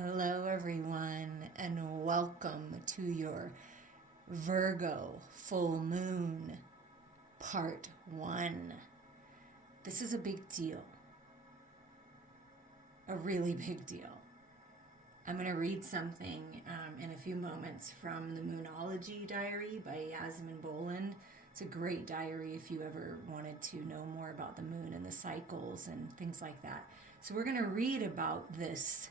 Hello, everyone, and welcome to your Virgo Full Moon Part 1. This is a big deal, a really big deal. I'm going to read something in a few moments from the Moonology Diary by Yasmin Boland. It's a great diary if you ever wanted to know more about the moon and the cycles and things like that. So we're going to read about this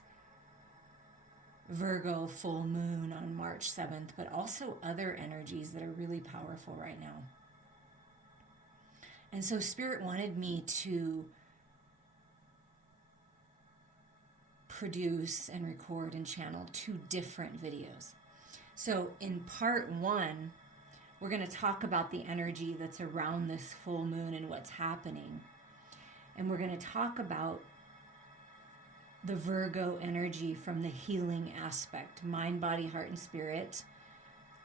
Virgo full moon on March 7th, but also other energies that are really powerful right now. And so Spirit wanted me to produce and record and channel 2 different videos. So in part 1, we're going to talk about the energy that's around this full moon and what's happening. And we're going to talk about the Virgo energy from the healing aspect, mind, body, heart, and spirit,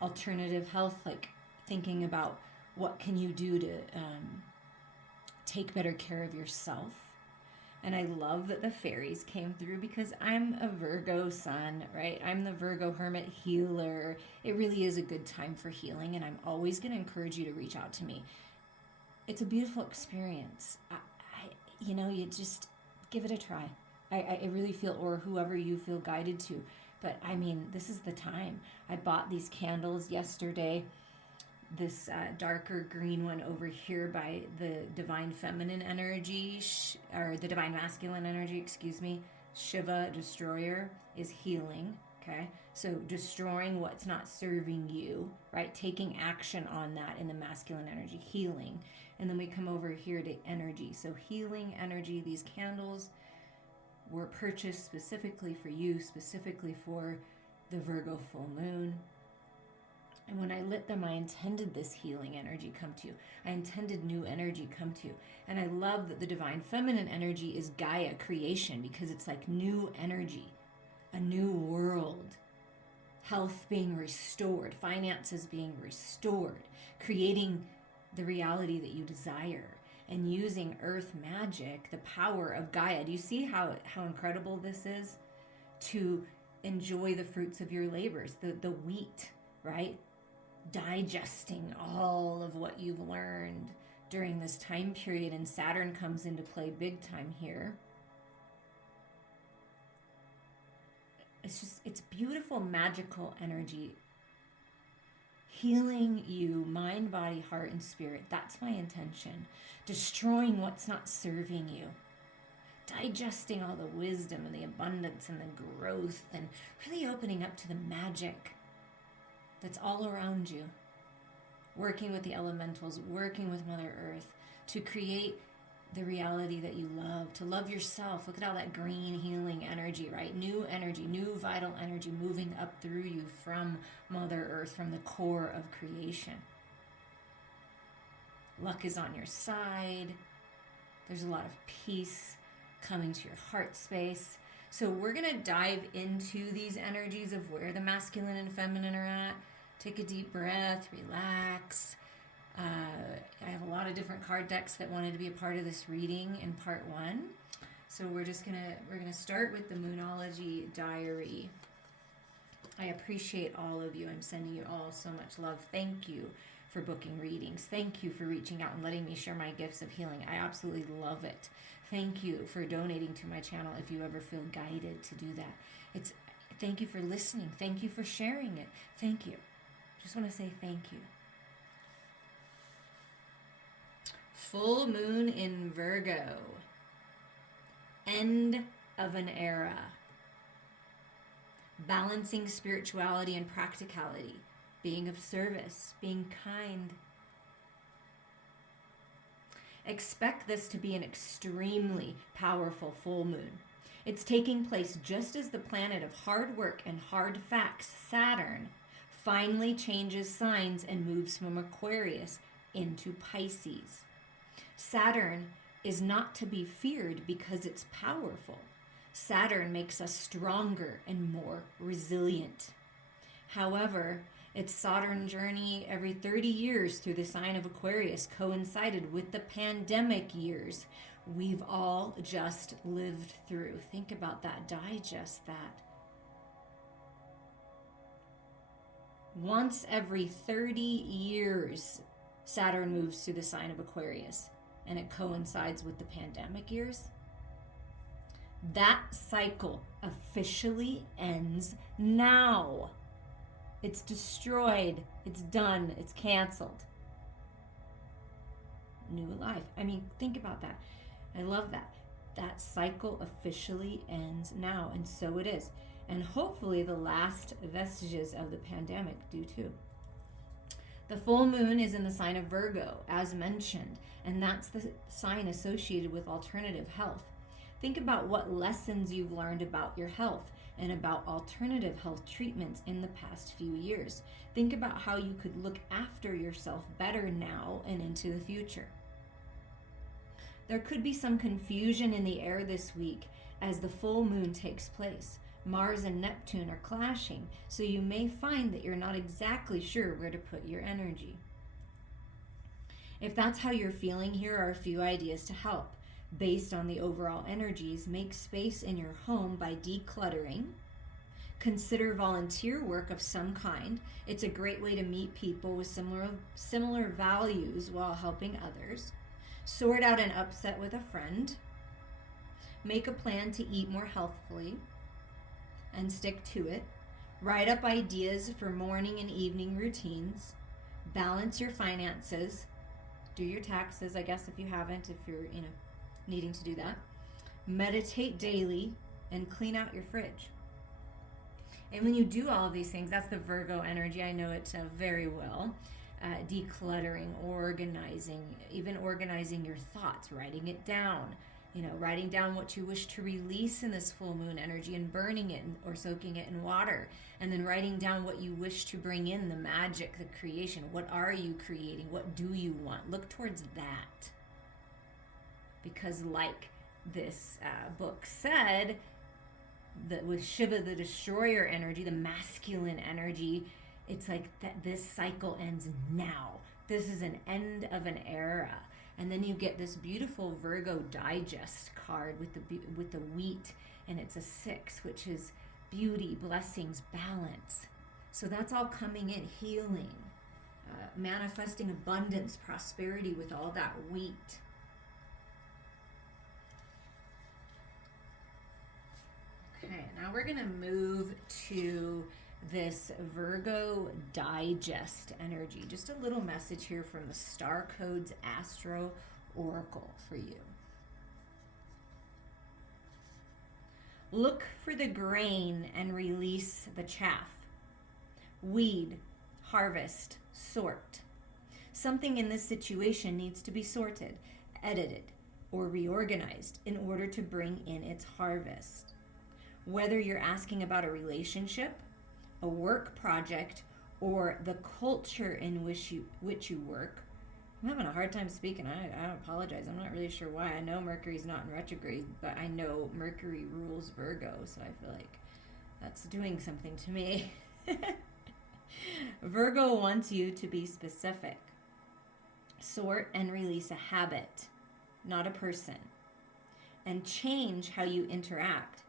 alternative health, like thinking about what can you do to take better care of yourself. And I love that the fairies came through because I'm a Virgo sun, right? I'm the Virgo hermit healer. It really is a good time for healing, and I'm always going to encourage you to reach out to me. It's a beautiful experience. You just give it a try. I really feel, or whoever you feel guided to. But I mean, this is the time. I bought these candles yesterday. This darker green one over here by the Divine Feminine Energy, or the Divine Masculine Energy, Shiva Destroyer is healing, okay? So destroying what's not serving you, right? Taking action on that in the masculine energy, healing. And then we come over here to energy. So healing energy, these candles were purchased specifically for you, specifically for the Virgo full moon. And when I lit them, I intended this healing energy come to you. I intended new energy come to you. And I love that the Divine Feminine energy is Gaia creation, because it's like new energy, a new world, health being restored, finances being restored, creating the reality that you desire. And using earth magic, the power of Gaia. Do you see how incredible this is? To enjoy the fruits of your labors, the wheat, right? Digesting all of what you've learned during this time period. And Saturn comes into play big time here. It's beautiful, magical energy. Healing you, mind, body, heart, and spirit. That's my intention. Destroying what's not serving you. Digesting all the wisdom and the abundance and the growth, and really opening up to the magic that's all around you. Working with the elementals, working with Mother Earth to create the reality that you love, to love yourself. Look at all that green healing energy, right? New energy, new vital energy moving up through you from Mother Earth, from the core of creation. Luck is on your side. There's a lot of peace coming to your heart space. So we're going to dive into these energies of where the masculine and feminine are at. Take a deep breath, relax. I have a lot of different card decks that wanted to be a part of this reading in part 1. So we're gonna start with the Moonology Diary. I appreciate all of you. I'm sending you all so much love. Thank you for booking readings. Thank you for reaching out and letting me share my gifts of healing. I absolutely love it. Thank you for donating to my channel if you ever feel guided to do that. Thank you for listening. Thank you for sharing it. Thank you. Just want to say thank you. Full moon in Virgo. End of an era. Balancing spirituality and practicality. Being of service. Being kind. Expect this to be an extremely powerful full moon. It's taking place just as the planet of hard work and hard facts, Saturn, finally changes signs and moves from Aquarius into Pisces. Saturn is not to be feared because it's powerful. Saturn makes us stronger and more resilient. However, its Saturn journey every 30 years through the sign of Aquarius coincided with the pandemic years we've all just lived through. Think about that. Digest that. Once every 30 years, Saturn moves through the sign of Aquarius, and it coincides with the pandemic years. That cycle officially ends now. It's destroyed. It's done. It's canceled. New life. I mean, think about that. I love that. That cycle officially ends now, and so it is. And hopefully the last vestiges of the pandemic do too. The full moon is in the sign of Virgo, as mentioned, and that's the sign associated with alternative health. Think about what lessons you've learned about your health and about alternative health treatments in the past few years. Think about how you could look after yourself better now and into the future. There could be some confusion in the air this week as the full moon takes place. Mars and Neptune are clashing, so you may find that you're not exactly sure where to put your energy. If that's how you're feeling, here are a few ideas to help. Based on the overall energies, make space in your home by decluttering. Consider volunteer work of some kind. It's a great way to meet people with similar values while helping others. Sort out an upset with a friend. Make a plan to eat more healthfully and stick to it. Write up ideas for morning and evening routines. Balance your finances. Do your taxes, I guess, if you haven't, if you're, needing to do that. Meditate daily and clean out your fridge. And when you do all of these things, that's the Virgo energy. I know it very well. Decluttering, organizing, even organizing your thoughts, writing it down. Writing down what you wish to release in this full moon energy and burning it or soaking it in water. And then writing down what you wish to bring in, the magic, the creation. What are you creating? What do you want? Look towards that. Because like this book said, that with Shiva, the destroyer energy, the masculine energy, it's like that this cycle ends now. This is an end of an era. And then you get this beautiful Virgo Digest card with the wheat, and it's a 6, which is beauty, blessings, balance. So that's all coming in, healing, manifesting abundance, prosperity with all that wheat. Okay, now we're going to move to this Virgo Digest energy. Just a little message here from the Star Codes Astro Oracle for you. Look for the grain and release the chaff. Weed, harvest, sort. Something in this situation needs to be sorted, edited, or reorganized in order to bring in its harvest. Whether you're asking about a relationship, a work project, or the culture in which you work. I'm having a hard time speaking. I apologize. I'm not really sure why. I know Mercury's not in retrograde, but I know Mercury rules Virgo, so I feel like that's doing something to me. Virgo wants you to be specific. Sort and release a habit, not a person. And change how you interact,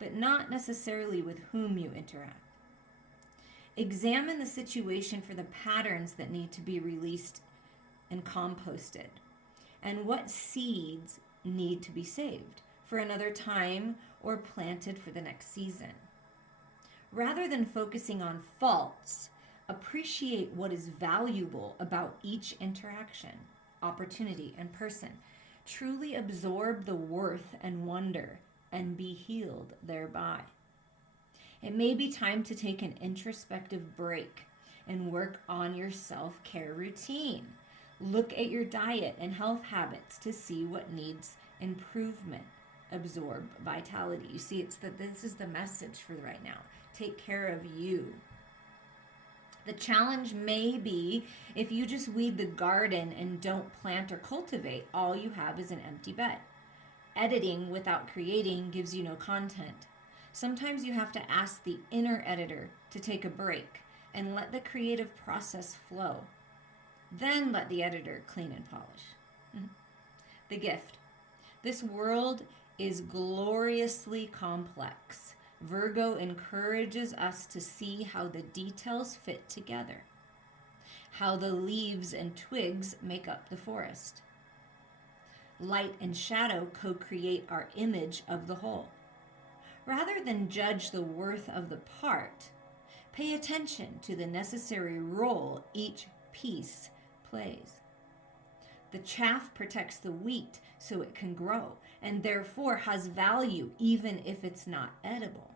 but not necessarily with whom you interact. Examine the situation for the patterns that need to be released and composted, and what seeds need to be saved for another time or planted for the next season. Rather than focusing on faults, appreciate what is valuable about each interaction, opportunity, and person. Truly absorb the worth and wonder and be healed thereby. It may be time to take an introspective break and work on your self-care routine. Look at your diet and health habits to see what needs improvement. Absorb vitality. You see, this is the message for right now. Take care of you. The challenge may be if you just weed the garden and don't plant or cultivate, all you have is an empty bed. Editing without creating gives you no content. Sometimes you have to ask the inner editor to take a break and let the creative process flow. Then let the editor clean and polish. The gift. This world is gloriously complex. Virgo encourages us to see how the details fit together, how the leaves and twigs make up the forest. Light and shadow co-create our image of the whole. Rather than judge the worth of the part, pay attention to the necessary role each piece plays. The chaff protects the wheat so it can grow, and therefore has value even if it's not edible.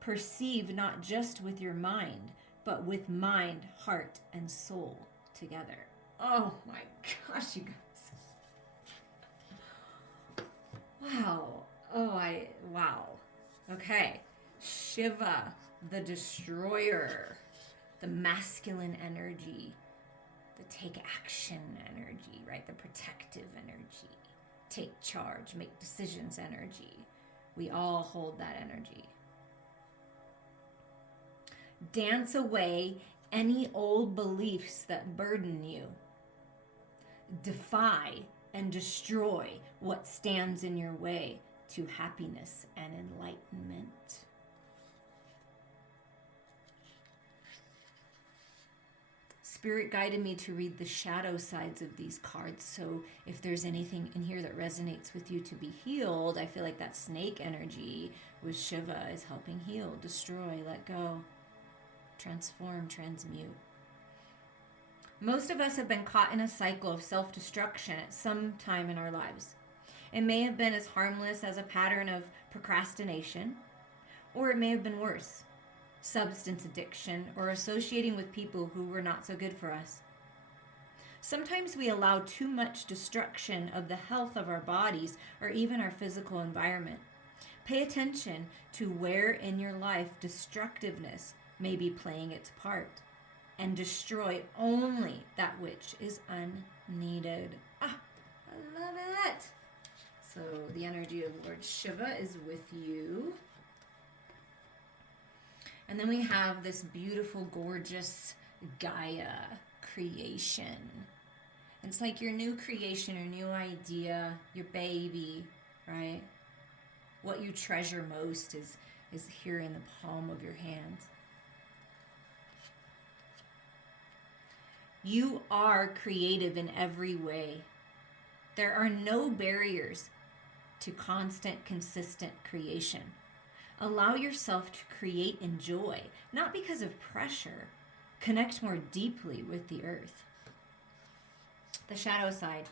Perceive not just with your mind, but with mind, heart, and soul together. Oh my gosh, you guys. Wow. Wow. Okay. Shiva, the destroyer, the masculine energy, the take action energy, right? The protective energy, take charge, make decisions energy. We all hold that energy. Dance away any old beliefs that burden you. Defy and destroy what stands in your way to happiness and enlightenment. Spirit guided me to read the shadow sides of these cards. So if there's anything in here that resonates with you to be healed, I feel like that snake energy with Shiva is helping heal, destroy, let go, transform, transmute. Most of us have been caught in a cycle of self-destruction at some time in our lives. It may have been as harmless as a pattern of procrastination, or it may have been worse, substance addiction, or associating with people who were not so good for us. Sometimes we allow too much destruction of the health of our bodies or even our physical environment. Pay attention to where in your life destructiveness may be playing its part, and destroy only that which is unneeded. I love it. So the energy of Lord Shiva is with you. And then we have this beautiful, gorgeous Gaia creation. It's like your new creation, your new idea, your baby, right? What you treasure most is here in the palm of your hands. You are creative in every way. There are no barriers to constant, consistent creation. Allow yourself to create in joy, not because of pressure. Connect more deeply with the earth. The shadow side.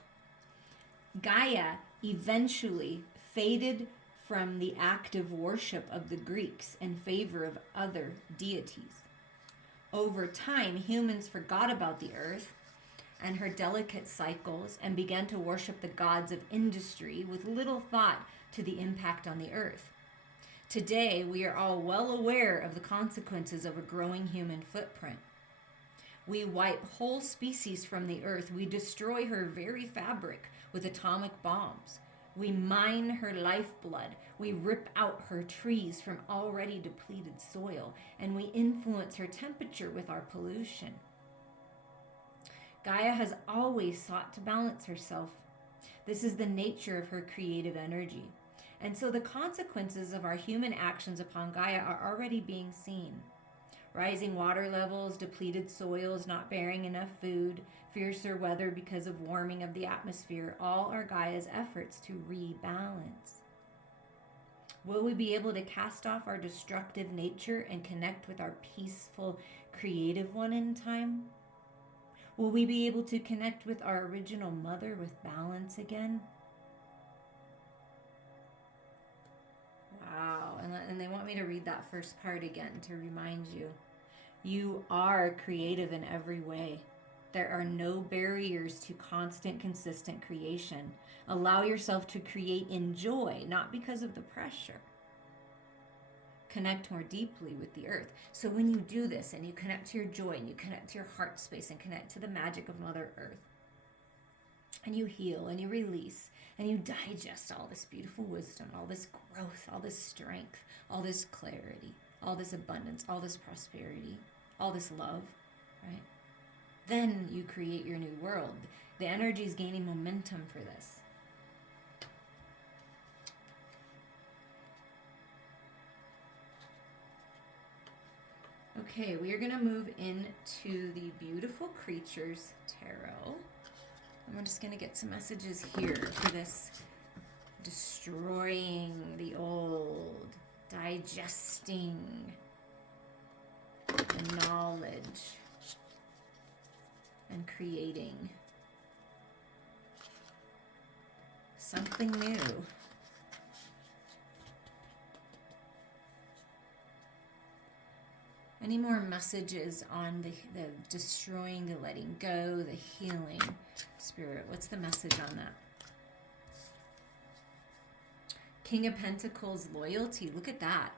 Gaia eventually faded from the active worship of the Greeks in favor of other deities. Over time, humans forgot about the earth and her delicate cycles and began to worship the gods of industry with little thought to the impact on the earth. Today, we are all well aware of the consequences of a growing human footprint. We wipe whole species from the earth. We destroy her very fabric with atomic bombs. We mine her lifeblood. We rip out her trees from already depleted soil, and we influence her temperature with our pollution. Gaia has always sought to balance herself. This is the nature of her creative energy. And so the consequences of our human actions upon Gaia are already being seen. Rising water levels, depleted soils, not bearing enough food, fiercer weather because of warming of the atmosphere, all are Gaia's efforts to rebalance. Will we be able to cast off our destructive nature and connect with our peaceful, creative one in time? Will we be able to connect with our original mother with balance again? Wow, and they want me to read that first part again to remind you. You are creative in every way. There are no barriers to constant, consistent creation. Allow yourself to create in joy, not because of the pressure. Connect more deeply with the earth. So when you do this and you connect to your joy and you connect to your heart space and connect to the magic of Mother Earth, and you heal and you release and you digest all this beautiful wisdom, all this growth, all this strength, all this clarity, all this abundance, all this prosperity, all this love, right? Then you create your new world. The energy is gaining momentum for this. Okay, we are going to move into the Beautiful Creatures Tarot. I'm just going to get some messages here for this destroying the old, digesting the knowledge, and creating something new. Any more messages on the destroying, the letting go, the healing? Spirit, what's the message on that? King of Pentacles, loyalty. Look at that.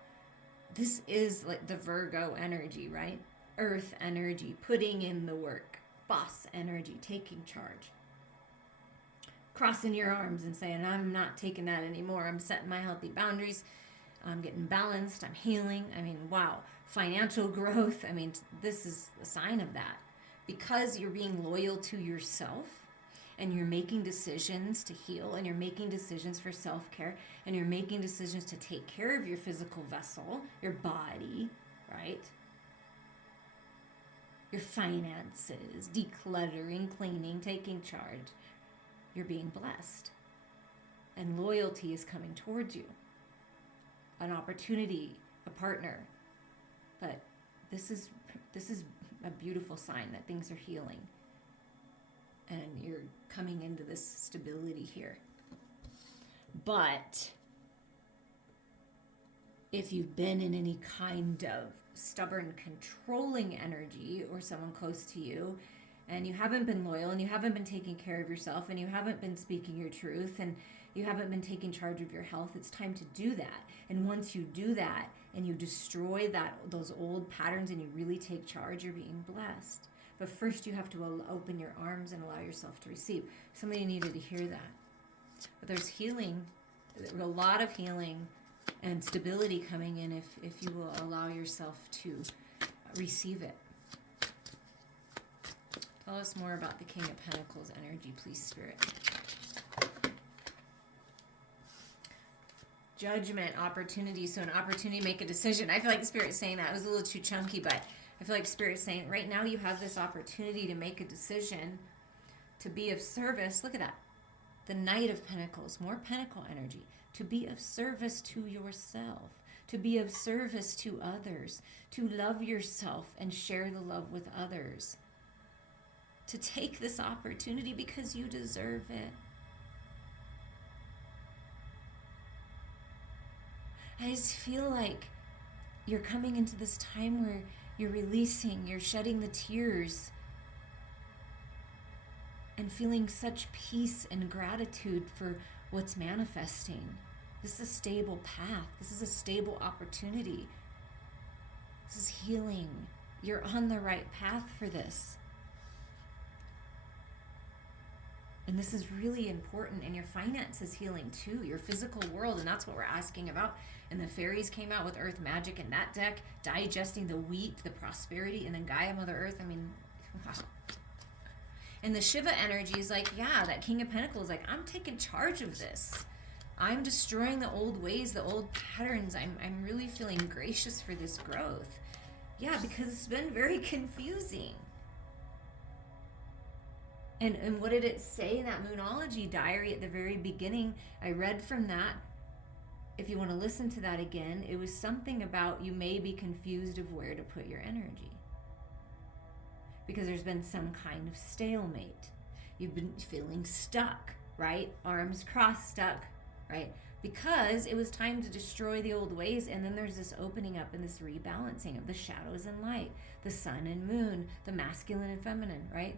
This is like the Virgo energy, right? Earth energy, putting in the work. Boss energy, taking charge. Crossing your arms and saying, I'm not taking that anymore. I'm setting my healthy boundaries. I'm getting balanced. I'm healing. I mean, wow. Financial growth. I mean, this is a sign of that. Because you're being loyal to yourself and you're making decisions to heal and you're making decisions for self-care and you're making decisions to take care of your physical vessel, your body, right? Your finances, decluttering, cleaning, taking charge. You're being blessed. And loyalty is coming towards you. An opportunity, a partner. But this is a beautiful sign that things are healing. And you're coming into this stability here. But if you've been in any kind of stubborn, controlling energy or someone close to you, and you haven't been loyal and you haven't been taking care of yourself and you haven't been speaking your truth and you haven't been taking charge of your health, it's time to do that. And once you do that and you destroy those old patterns and you really take charge, you're being blessed. But first you have to open your arms and allow yourself to receive. Somebody needed to hear that. But there's healing, a lot of healing and stability coming in if you will allow yourself to receive it. Tell us more about the King of Pentacles energy, please, Spirit. Judgment, opportunity. So an opportunity to make a decision. I feel like Spirit's saying that. It was a little too chunky, but I feel like Spirit's saying right now you have this opportunity to make a decision, to be of service. Look at that. The Knight of Pentacles, more Pentacle energy. To be of service to yourself, to be of service to others, to love yourself and share the love with others. To take this opportunity because you deserve it. I just feel like you're coming into this time where you're releasing, you're shedding the tears and feeling such peace and gratitude for what's manifesting. This is a stable path. This is a stable opportunity. This is healing. You're on the right path for this. And this is really important. And your finances healing too, your physical world. And that's what we're asking about. And the fairies came out with Earth Magic in that deck, digesting the wheat, the prosperity, and then Gaia, Mother Earth. I mean, wow. And the Shiva energy is like, yeah, that King of Pentacles, like, I'm taking charge of this. I'm destroying the old ways, the old patterns. I'm really feeling gracious for this growth. Yeah, because it's been very confusing. And what did it say in that Moonology diary at the very beginning? I read from that. If you want to listen to that again, it was something about you may be confused of where to put your energy. Because there's been some kind of stalemate. You've been feeling stuck, right? Arms crossed, stuck, right? Because it was time to destroy the old ways, and then there's this opening up and this rebalancing of the shadows and light, the sun and moon, the masculine and feminine, right?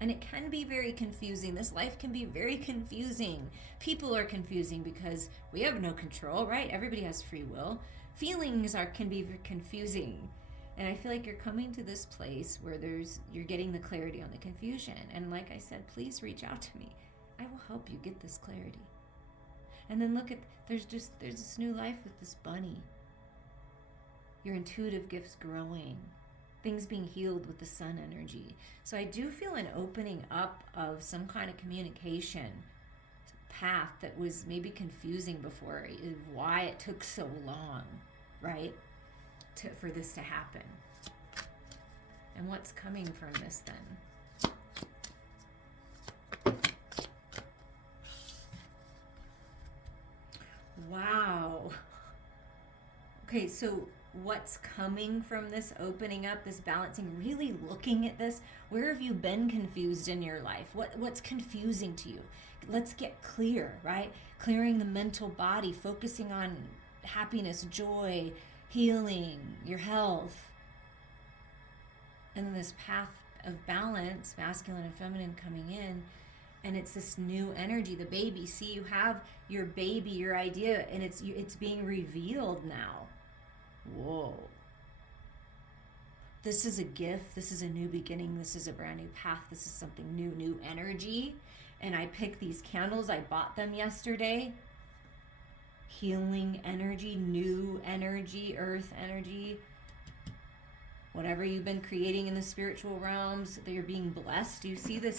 And it can be very confusing. This life can be very confusing. People are confusing because we have no control, right? Everybody has free will. Feelings can be confusing. And I feel like you're coming to this place where you're getting the clarity on the confusion. And like I said, please reach out to me. I will help you get this clarity. And then look at, there's this new life with this bunny. Your intuitive gifts growing. Things being healed with the sun energy. So I do feel an opening up of some kind of communication path that was maybe confusing before, why it took so long, right? for this to happen. And what's coming from this then? Wow. Okay, so what's coming from this opening up, this balancing, really looking at this? Where have you been confused in your life? What's confusing to you? Let's get clear, right? Clearing the mental body, focusing on happiness, joy, healing, your health. And then this path of balance, masculine and feminine coming in, and it's this new energy, the baby. See, you have your baby, your idea, and it's being revealed now. Whoa. This is a gift. This is a new beginning. This is a brand new path. This is something new energy. And I picked these candles. I bought them yesterday. Healing energy, new energy, earth energy. Whatever you've been creating in the spiritual realms, that you're being blessed. Do you see this?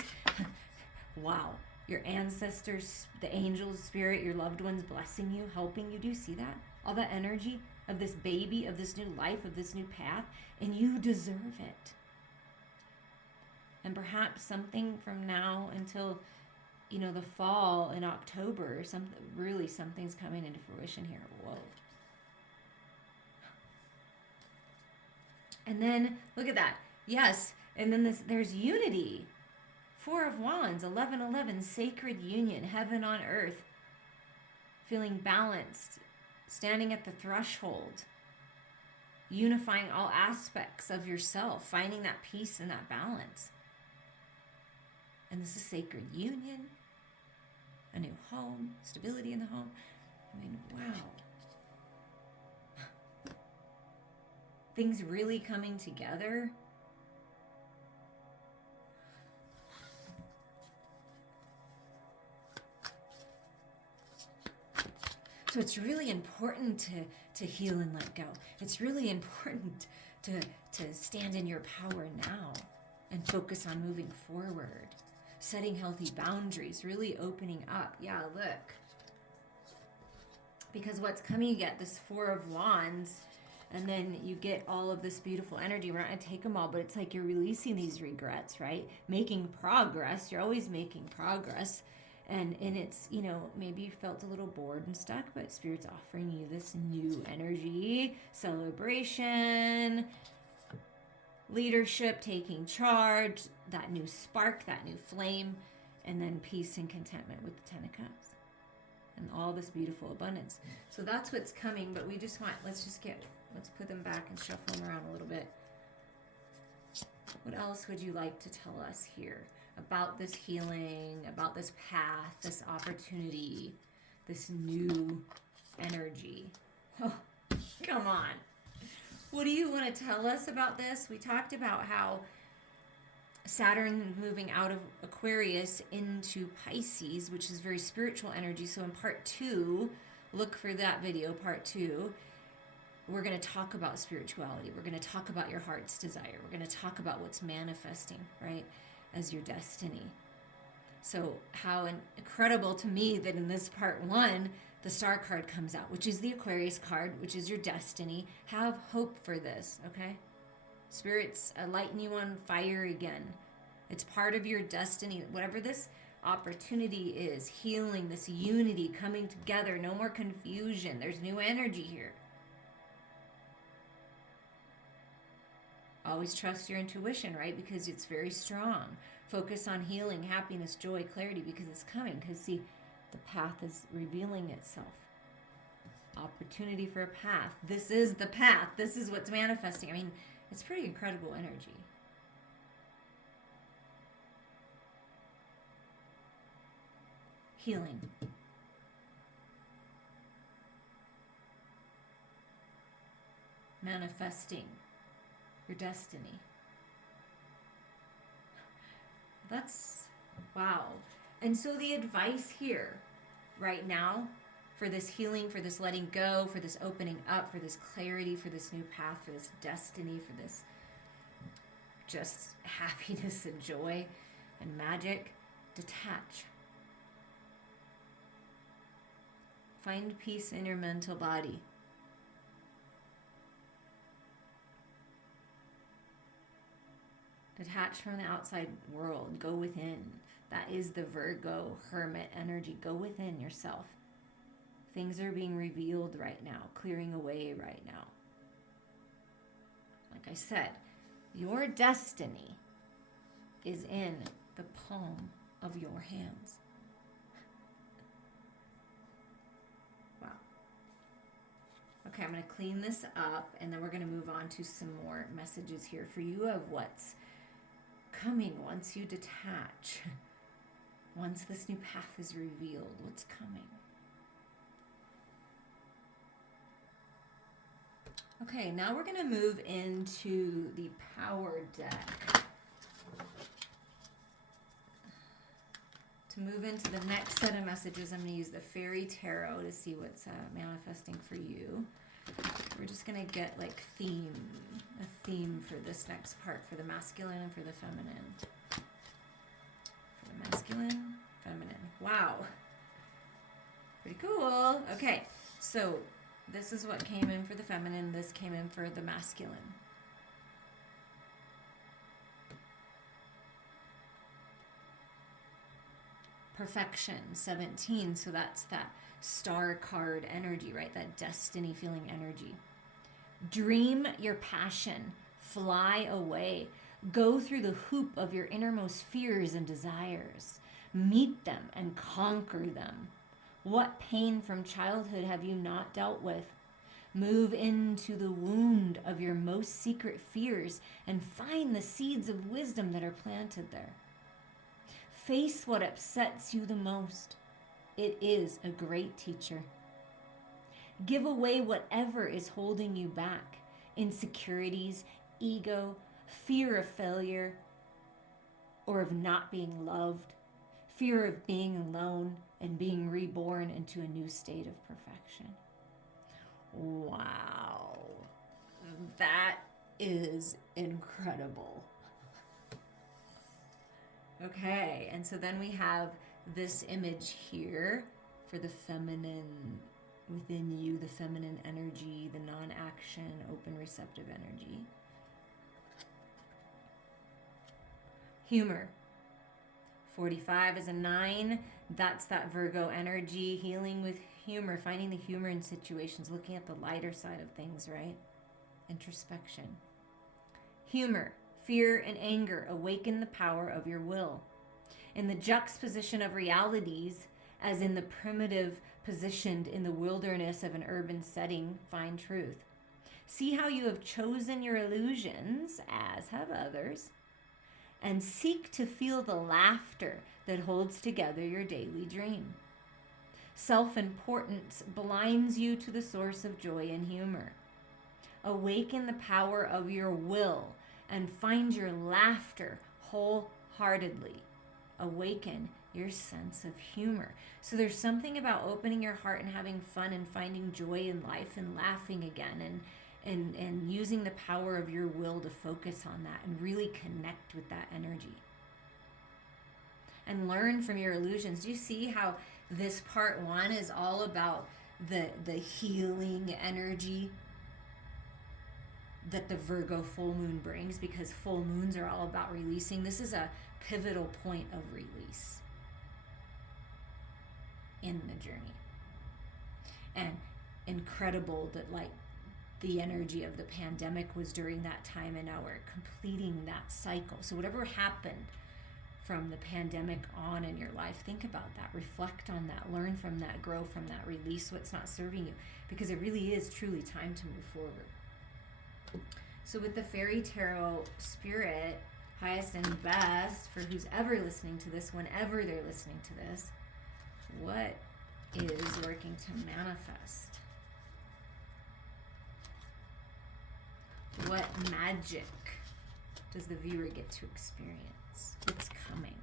Wow. Your ancestors, the angels, spirit, your loved ones blessing you, helping you. Do you see that? All that energy of this baby, of this new life, of this new path, and you deserve it. And perhaps something from now until, the fall in October, something's coming into fruition here. Whoa. And then look at that. Yes. And then there's unity. 4 of Wands, 11:11, sacred union, heaven on earth, feeling balanced, standing at the threshold, unifying all aspects of yourself, finding that peace and that balance. And this is sacred union, a new home, stability in the home. I mean, wow. Things really coming together. So it's really important to heal and let go. It's really important to stand in your power now and focus on moving forward, setting healthy boundaries, really opening up. Yeah, look. Because what's coming, you get this 4 of Wands, and then you get all of this beautiful energy. We're not going to take them all, but it's like you're releasing these regrets, right? Making progress. You're always making progress. And it's, maybe you felt a little bored and stuck, but Spirit's offering you this new energy, celebration, leadership, taking charge, that new spark, that new flame, and then peace and contentment with the 10 of Cups and all this beautiful abundance. So that's what's coming, but let's put them back and shuffle them around a little bit. What else would you like to tell us here about this healing, about this path, this opportunity, this new energy? Oh, come on. What do you want to tell us about this? We talked about how Saturn moving out of Aquarius into Pisces, which is very spiritual energy. So in part 2, look for that video, part 2. We're going to talk about spirituality. We're going to talk about your heart's desire. We're going to talk about what's manifesting, right, as your destiny. So how incredible to me that in this part 1, the Star card comes out, which is the Aquarius card, which is your destiny. Have hope for this, okay? Spirit's lighting you on fire again. It's part of your destiny. Whatever this opportunity is, healing, this unity, coming together, no more confusion. There's new energy here. Always trust your intuition, right? Because it's very strong. Focus on healing, happiness, joy, clarity, because it's coming. Because, see, the path is revealing itself. Opportunity for a path. This is the path. This is what's manifesting. I mean, it's pretty incredible energy. Healing. Manifesting your destiny. That's wow. And so the advice here right now for this healing, for this letting go, for this opening up, for this clarity, for this new path, for this destiny, for this just happiness and joy and magic, detach. Find peace in your mental body. Detach from the outside world. Go within. That is the Virgo hermit energy. Go within yourself. Things are being revealed right now, clearing away right now. Like I said, your destiny is in the palm of your hands. Wow. Okay, I'm going to clean this up, and then we're going to move on to some more messages here for you of what's coming once you detach. Once this new path is revealed, what's coming. Okay, now we're going to move into the power deck. To move into the next set of messages, I'm going to use the Fairy Tarot to see what's manifesting for you. We're just going to get like a theme for this next part, for the masculine and for the feminine. For the masculine, feminine. Wow. Pretty cool. Okay, so this is what came in for the feminine. This came in for the masculine. Perfection, 17. So that's that star card energy, right? That destiny feeling energy. Dream your passion. Fly away. Go through the hoop of your innermost fears and desires. Meet them and conquer them. What pain from childhood have you not dealt with? Move into the wound of your most secret fears and find the seeds of wisdom that are planted there. Face what upsets you the most. It is a great teacher. Give away whatever is holding you back. Insecurities, ego, fear of failure, or of not being loved, fear of being alone and being reborn into a new state of perfection. Wow. That is incredible. Okay, and so then we have this image here for the feminine within you, the feminine energy, the non-action, open, receptive energy. Humor. 45 is a 9. That's that Virgo energy, healing with humor, finding the humor in situations, looking at the lighter side of things, right? Introspection. Humor, fear, and anger awaken the power of your will. In the juxtaposition of realities, as in the primitive positioned in the wilderness of an urban setting, find truth. See how you have chosen your illusions, as have others, and seek to feel the laughter that holds together your daily dream. Self-importance blinds you to the source of joy and humor. Awaken the power of your will and find your laughter wholeheartedly. Awaken your sense of humor. So there's something about opening your heart and having fun and finding joy in life and laughing again and using the power of your will to focus on that and really connect with that energy. And learn from your illusions. Do you see how this part 1 is all about the healing energy that the Virgo full moon brings? Because full moons are all about releasing. This is a pivotal point of release in the journey. And incredible that like the energy of the pandemic was during that time, and now we're completing that cycle. So whatever happened from the pandemic on in your life, think about that, reflect on that, learn from that, grow from that, release what's not serving you, because it really is truly time to move forward. So with the Fairy Tarot Spirit, highest and best, for who's ever listening to this, whenever they're listening to this, what is working to manifest? What magic does the viewer get to experience? It's coming.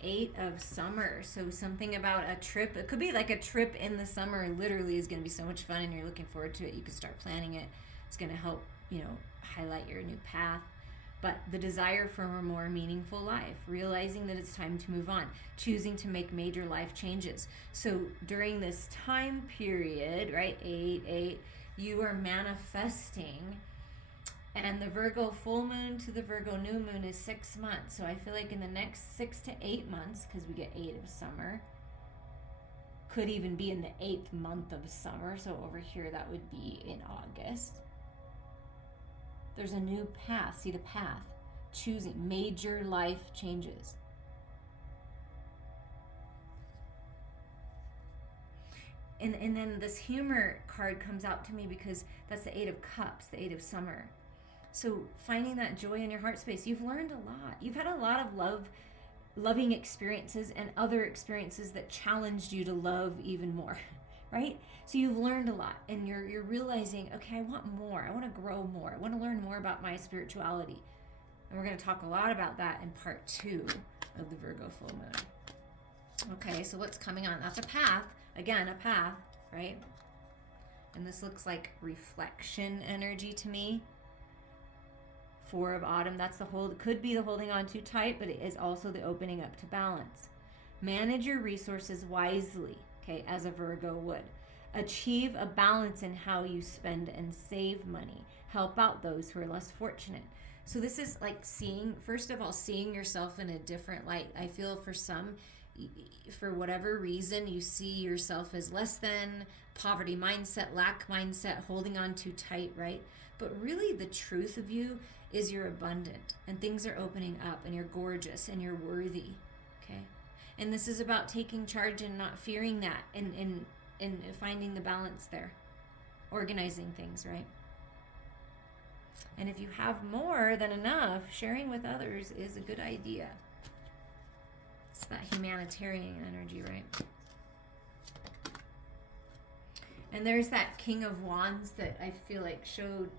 8 of summer. So something about a trip. It could be like a trip in the summer. Literally is going to be so much fun and you're looking forward to it. You can start planning it. It's going to help, highlight your new path. But the desire for a more meaningful life, realizing that it's time to move on, choosing to make major life changes. So during this time period, right, 8, you are manifesting And the Virgo full moon to the Virgo new moon is 6 months. So I feel like in the next 6 to 8 months, because we get 8 of summer, could even be in the 8th month of summer. So over here, that would be in August. There's a new path. See the path? Choosing major life changes. And then this humor card comes out to me because that's the 8 of Cups, the 8 of summer. So finding that joy in your heart space, you've learned a lot. You've had a lot of loving experiences and other experiences that challenged you to love even more, right? So you've learned a lot, and you're realizing, okay, I want more. I want to grow more. I want to learn more about my spirituality. And we're going to talk a lot about that in part 2 of the Virgo full moon. Okay, so what's coming on? That's a path. Again, a path, right? And this looks like reflection energy to me. 4 of autumn, that's the hold, could be the holding on too tight, but it is also the opening up to balance. Manage your resources wisely, okay, as a Virgo would. Achieve a balance in how you spend and save money. Help out those who are less fortunate. So this is like seeing, first of all, seeing yourself in a different light. I feel for some, for whatever reason, you see yourself as less than, poverty mindset, lack mindset, holding on too tight, right? But really the truth of you is you're abundant and things are opening up and you're gorgeous and you're worthy, okay? And this is about taking charge and not fearing that and finding the balance there, organizing things, right? And if you have more than enough, sharing with others is a good idea. It's that humanitarian energy, right? And there's that King of Wands that I feel like showed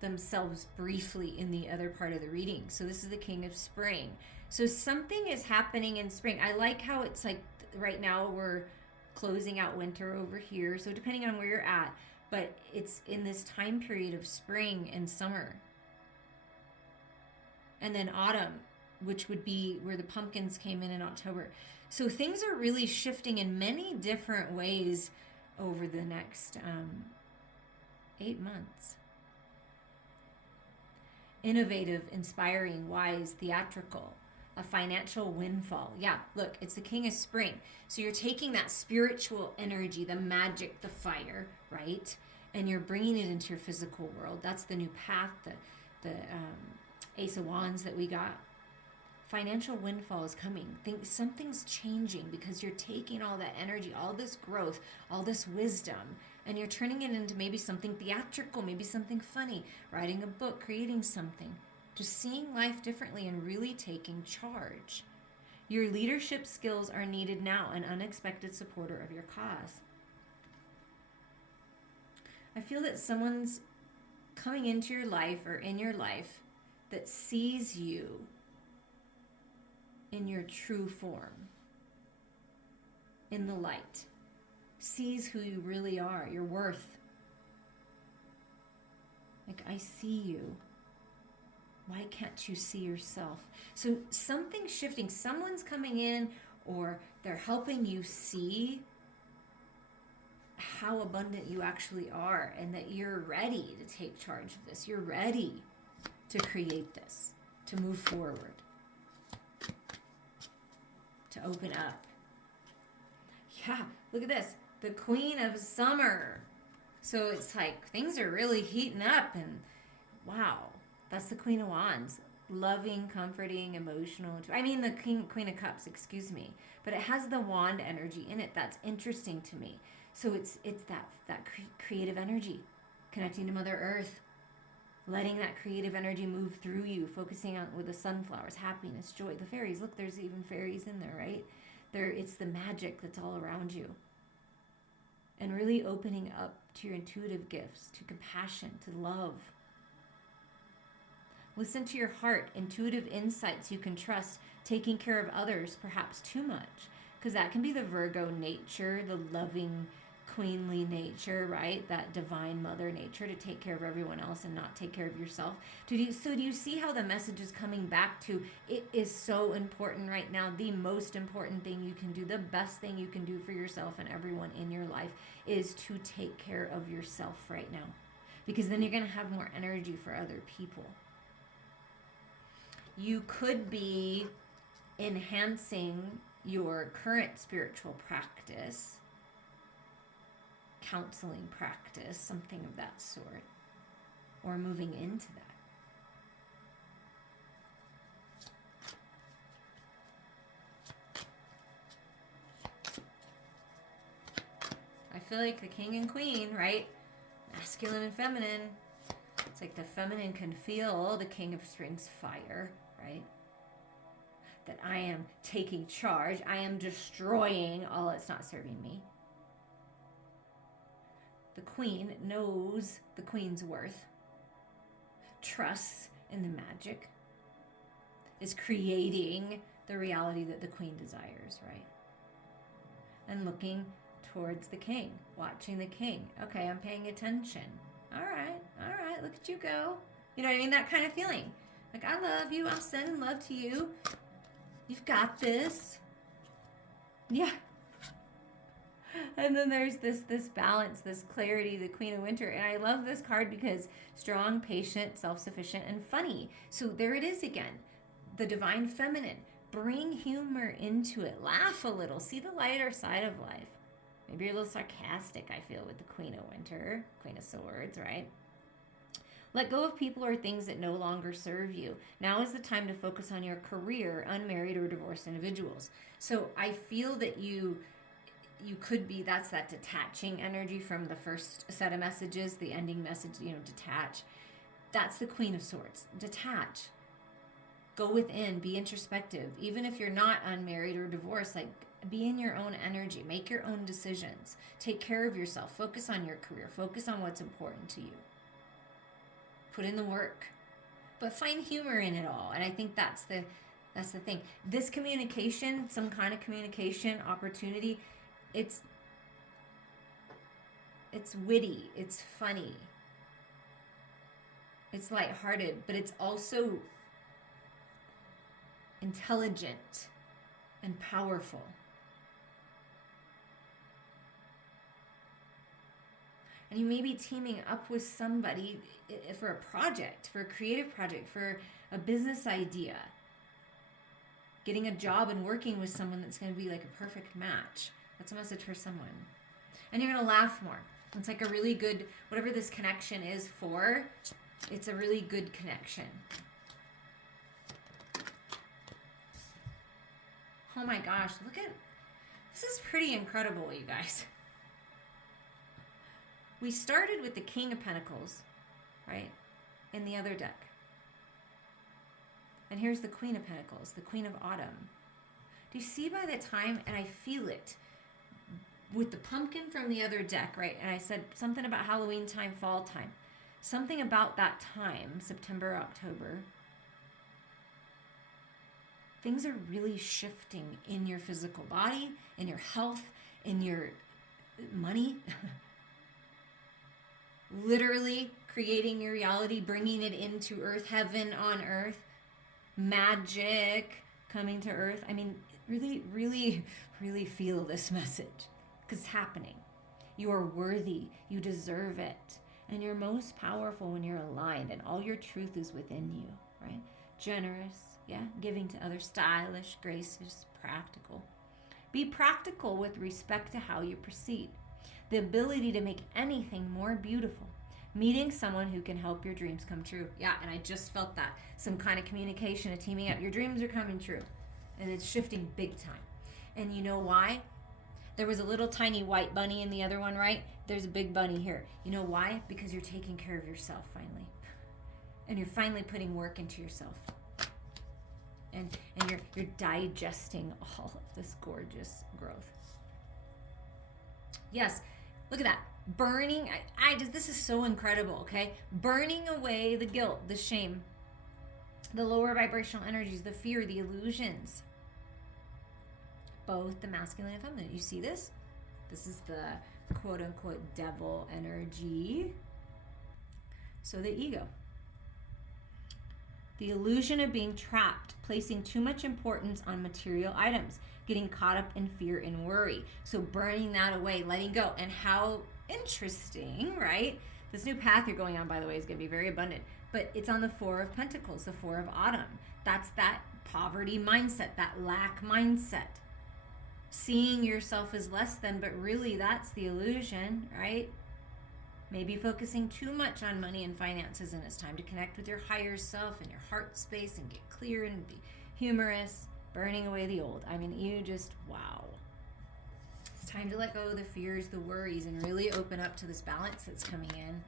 themselves briefly in the other part of the reading. So this is the King of Spring. So something is happening in spring. I like how it's like right now we're closing out winter over here. So depending on where you're at, but it's in this time period of spring and summer. And then autumn, which would be where the pumpkins came in October. So things are really shifting in many different ways over the next 8 months. Innovative, inspiring, wise, theatrical, a financial windfall. Yeah, look, it's the King of Spring. So you're taking that spiritual energy, the magic, the fire, right? And you're bringing it into your physical world. That's the new path, the Ace of Wands that we got. Financial windfall is coming. Think something's changing because you're taking all that energy, all this growth, all this wisdom, and you're turning it into maybe something theatrical, maybe something funny, writing a book, creating something, just seeing life differently and really taking charge. Your leadership skills are needed now, an unexpected supporter of your cause. I feel that someone's coming into your life or in your life that sees you in your true form, in the light, sees who you really are, your worth. Like, I see you. Why can't you see yourself? So something's shifting. Someone's coming in, or they're helping you see how abundant you actually are and that you're ready to take charge of this. You're ready to create this, to move forward, to open up. Yeah, look at this. The Queen of Summer. So it's like things are really heating up, and wow, that's the Queen of Wands. Loving, comforting, emotional. I mean the Queen of Cups, excuse me. But it has the wand energy in it. That's interesting to me. So it's that creative energy, connecting to Mother Earth, letting that creative energy move through you, focusing on with the sunflowers, happiness, joy, the fairies. Look, there's even fairies in there, right? It's the magic that's all around you. And really opening up to your intuitive gifts, to compassion, to love. Listen to your heart, intuitive insights you can trust, taking care of others, perhaps too much. Because that can be the Virgo nature, the loving, queenly nature, right? That divine mother nature to take care of everyone else and not take care of yourself. So do you see how the message is coming back to it is so important right now? The most important thing you can do, the best thing you can do for yourself and everyone in your life is to take care of yourself right now. because then you're going to have more energy for other people. You could be enhancing your current spiritual practice, counseling practice, something of that sort, or moving into that. I feel like the king and queen, right? Masculine and feminine. It's like the feminine can feel the king of spring's fire, right? That I am taking charge. I am destroying all that's not serving me. The queen knows the queen's worth, trusts in the magic, is creating the reality that the queen desires, right? And looking towards the king, watching the king. Okay, I'm paying attention. All right, look at you go. You know what I mean? That kind of feeling. Like, I love you. I'm sending love to you. You've got this. Yeah. And then there's this balance, this clarity, the Queen of Winter. And I love this card because strong, patient, self-sufficient, and funny. So there it is again. The divine feminine. Bring humor into it. Laugh a little. See the lighter side of life. Maybe you're a little sarcastic, I feel, with the Queen of Winter, Queen of Swords, right? Let go of people or things that no longer serve you. Now is the time to focus on your career, unmarried or divorced individuals. So I feel that you could be, that's that detaching energy from the first set of messages, the ending message, detach. That's the Queen of Swords. Detach. Go within, be introspective. Even if you're not unmarried or divorced, like, be in your own energy, make your own decisions, take care of yourself, focus on your career, focus on what's important to you. Put in the work, but find humor in it all. And I think that's the thing. This communication, some kind of communication opportunity, it's witty, it's funny, it's lighthearted, but it's also intelligent and powerful. And you may be teaming up with somebody for a project, for a creative project, for a business idea. Getting a job and working with someone that's going to be like a perfect match. That's a message for someone. And you're going to laugh more. It's like a really good, whatever this connection is for, it's a really good connection. Oh my gosh, look at, this is pretty incredible, you guys. We started with the King of Pentacles, right, in the other deck. And here's the Queen of Pentacles, the Queen of Autumn. Do you see by the time, and I feel it, with the pumpkin from the other deck, right, and I said something about Halloween time, fall time. Something about that time, September, October, things are really shifting in your physical body, in your health, in your money. Literally creating your reality, bringing it into earth, heaven on earth, magic coming to earth. I mean, really, really, really feel this message because it's happening. You are worthy. You deserve it. And you're most powerful when you're aligned and all your truth is within you, right? Generous, yeah, giving to others, stylish, gracious, practical. Be practical with respect to how you proceed. The ability to make anything more beautiful. Meeting someone who can help your dreams come true. Yeah, and I just felt that. Some kind of communication, a teaming up. Your dreams are coming true. And it's shifting big time. And you know why? There was a little tiny white bunny in the other one, right? There's a big bunny here. You know why? Because you're taking care of yourself finally. And you're finally putting work into yourself. And you're digesting all of this gorgeous growth. Yes, look at that. Burning, this is so incredible, okay? Burning away the guilt, the shame, the lower vibrational energies, the fear, the illusions. Both the masculine and feminine. You see this? This is the quote unquote devil energy. So the ego. The illusion of being trapped, placing too much importance on material items, getting caught up in fear and worry. So burning that away, letting go. And how interesting, right? This new path you're going on, by the way, is going to be very abundant. But it's on the Four of Pentacles, the Four of Autumn. That's that poverty mindset, that lack mindset. Seeing yourself as less than, but really that's the illusion, right? Maybe focusing too much on money and finances, and it's time to connect with your higher self and your heart space and get clear and be humorous, burning away the old. I mean, you just, wow. It's time to let go of the fears, the worries, and really open up to this balance that's coming in.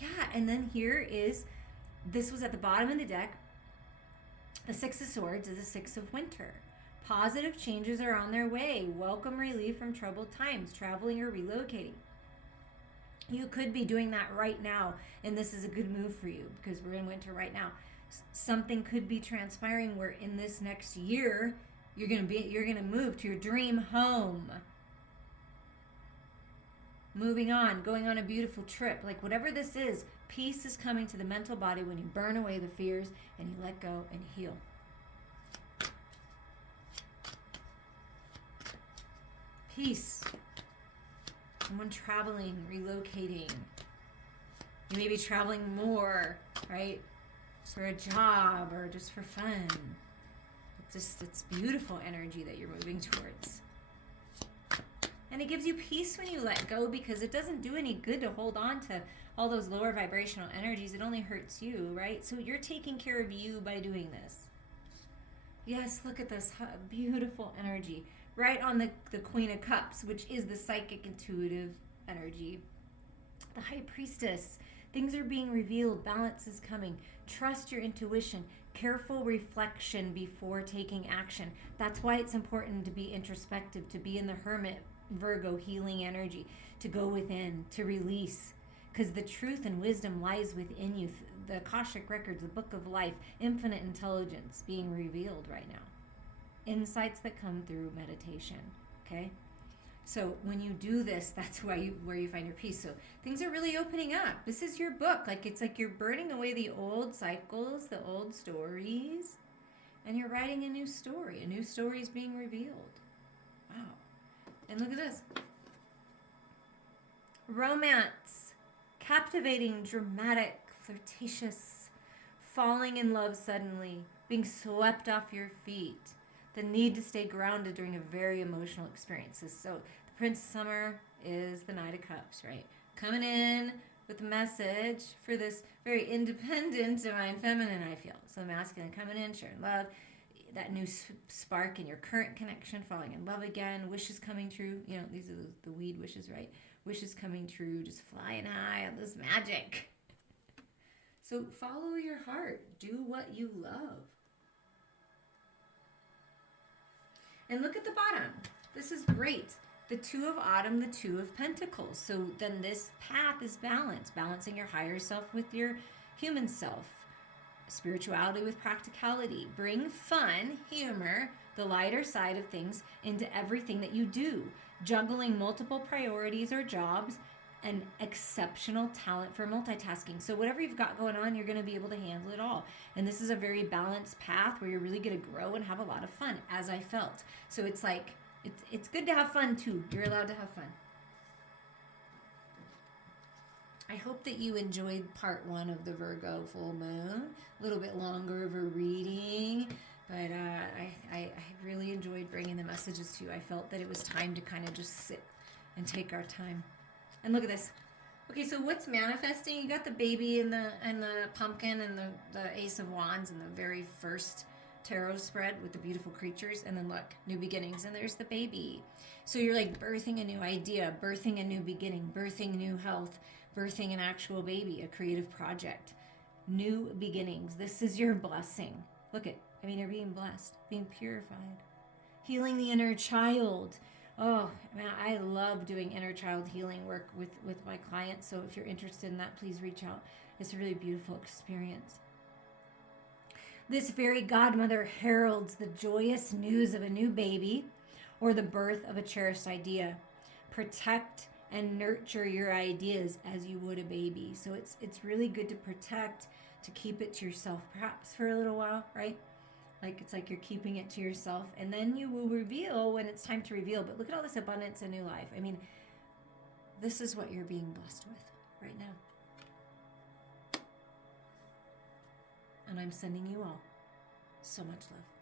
Yeah, and then here is, this was at the bottom of the deck. The Six of Swords is the Six of Winter. Positive changes are on their way. Welcome relief from troubled times, traveling or relocating. You could be doing that right now, and this is a good move for you because we're in winter right now. Something could be transpiring where in this next year, you're gonna move to your dream home. Moving on, going on a beautiful trip, like whatever this is, peace is coming to the mental body when you burn away the fears and you let go and heal. Peace. Someone traveling, relocating. You may be traveling more, right? For a job or just for fun. It's beautiful energy that you're moving towards. And it gives you peace when you let go, because it doesn't do any good to hold on to all those lower vibrational energies. It only hurts you, right? So you're taking care of you by doing this. Yes, look at this beautiful energy. Right on the Queen of Cups, which is the psychic intuitive energy. The High Priestess. Things are being revealed. Balance is coming. Trust your intuition. Careful reflection before taking action. That's why it's important to be introspective, to be in the Hermit, Virgo healing energy, to go within, to release. Because the truth and wisdom lies within you. The Akashic Records, the Book of Life, infinite intelligence being revealed right now. Insights that come through meditation, okay? So when you do this, that's where you find your peace. So things are really opening up. This is your book. It's like you're burning away the old cycles, the old stories, and you're writing a new story. A new story is being revealed. Wow. And look at this. Romance. Captivating, dramatic, flirtatious, falling in love suddenly, being swept off your feet. The need to stay grounded during a very emotional experiences. So the Prince of Summer is the Knight of Cups, right? Coming in with a message for this very independent, divine feminine, I feel. So masculine coming in, sharing love, that new spark in your current connection, falling in love again, wishes coming true. You know, these are the weed wishes, right? Wishes coming true, just flying high on this magic. So follow your heart. Do what you love. And look at the bottom. This is great. The Two of Autumn, the Two of Pentacles. So then this path is balance, balancing your higher self with your human self. Spirituality with practicality. Bring fun, humor, the lighter side of things into everything that you do. Juggling multiple priorities or jobs, and exceptional talent for multitasking. So whatever you've got going on, you're going to be able to handle it all. And this is a very balanced path where you're really going to grow and have a lot of fun, as I felt. So it's like, it's good to have fun too. You're allowed to have fun. I hope that you enjoyed part 1 of the Virgo full moon. A little bit longer of a reading, but I really enjoyed bringing the messages to you. I felt that it was time to kind of just sit and take our time. And look at this. Okay, so what's manifesting? You got the baby and the pumpkin and the Ace of Wands and the very first tarot spread with the beautiful creatures. And then look, new beginnings. And there's the baby. So you're like birthing a new idea, birthing a new beginning, birthing new health, birthing an actual baby, a creative project. New beginnings. This is your blessing. Look at, you're being blessed, being purified. Healing the inner child. Oh, man, I love doing inner child healing work with my clients. So if you're interested in that, please reach out. It's a really beautiful experience. This fairy godmother heralds the joyous news of a new baby or the birth of a cherished idea. Protect and nurture your ideas as you would a baby. So it's really good to protect, to keep it to yourself, perhaps for a little while, right? It's like you're keeping it to yourself, and then you will reveal when it's time to reveal. But look at all this abundance and new life. This is what you're being blessed with right now. And I'm sending you all so much love.